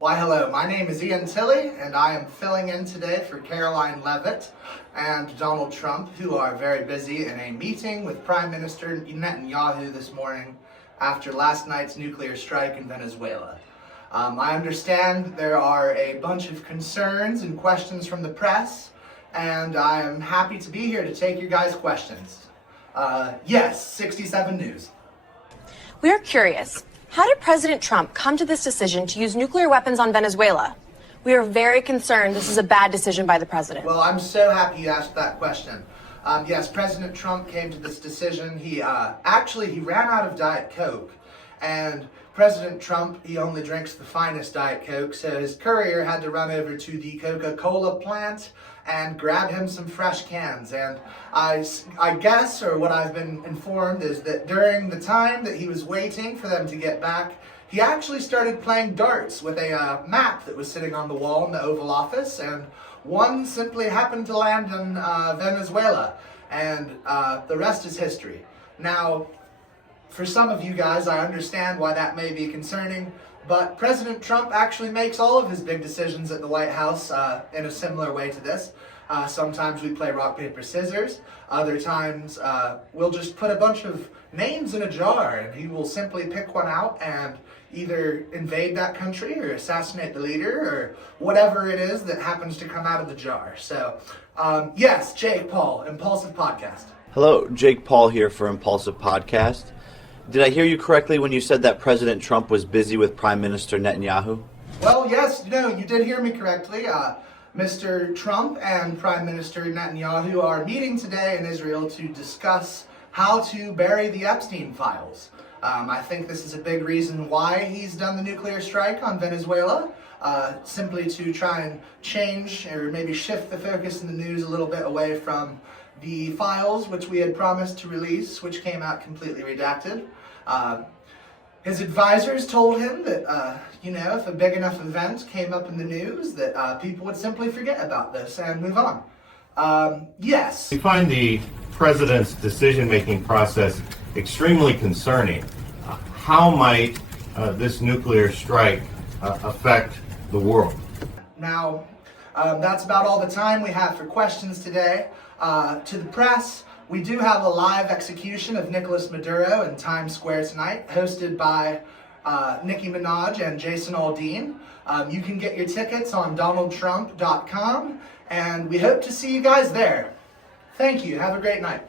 Why, hello, my name is Ian Tilley, and I am filling in today for Caroline Leavitt and Donald Trump, who are very busy in a meeting with Prime Minister Netanyahu this morning after last night's nuclear strike in Venezuela. I understand there are a bunch of concerns and questions from the press, and I am happy to be here to take your guys' questions. Yes, 67 News. We are curious. How did President Trump come to this decision to use nuclear weapons on Venezuela? We are very concerned this is a bad decision by the president. Well, I'm so happy you asked that question. Yes, President Trump came to this decision. He ran out of Diet Coke, and President Trump, he only drinks the finest Diet Coke, so his courier had to run over to the Coca-Cola plant and grab him some fresh cans. And I guess, or what I've been informed, is that during the time that he was waiting for them to get back, he actually started playing darts with a map that was sitting on the wall in the Oval Office, and one simply happened to land in Venezuela, and the rest is history. Now, for some of you guys, I understand why that may be concerning, but President Trump actually makes all of his big decisions at the White House in a similar way to this. Sometimes we play rock, paper, scissors. Other times we'll just put a bunch of names in a jar and he will simply pick one out and either invade that country or assassinate the leader or whatever it is that happens to come out of the jar. So, yes, Jake Paul, Impulsive Podcast. Hello, Jake Paul here for Impulsive Podcast. Did I hear you correctly when you said that President Trump was busy with Prime Minister Netanyahu? Well, yes, no, you did hear me correctly. Mr. Trump and Prime Minister Netanyahu are meeting today in Israel to discuss how to bury the Epstein files. I think this is a big reason why he's done the nuclear strike on Venezuela, simply to try and change or maybe shift the focus in the news a little bit away from the files which we had promised to release, which came out completely redacted. His advisors told him that, if a big enough event came up in the news, that people would simply forget about this and move on. Yes. We find the president's decision-making process extremely concerning. How might this nuclear strike affect the world? Now, that's about all the time we have for questions today. To the press, we do have a live execution of Nicolas Maduro in Times Square tonight, hosted by Nicki Minaj and Jason Aldean. You can get your tickets on donaldtrump.com, and we hope to see you guys there. Thank you. Have a great night.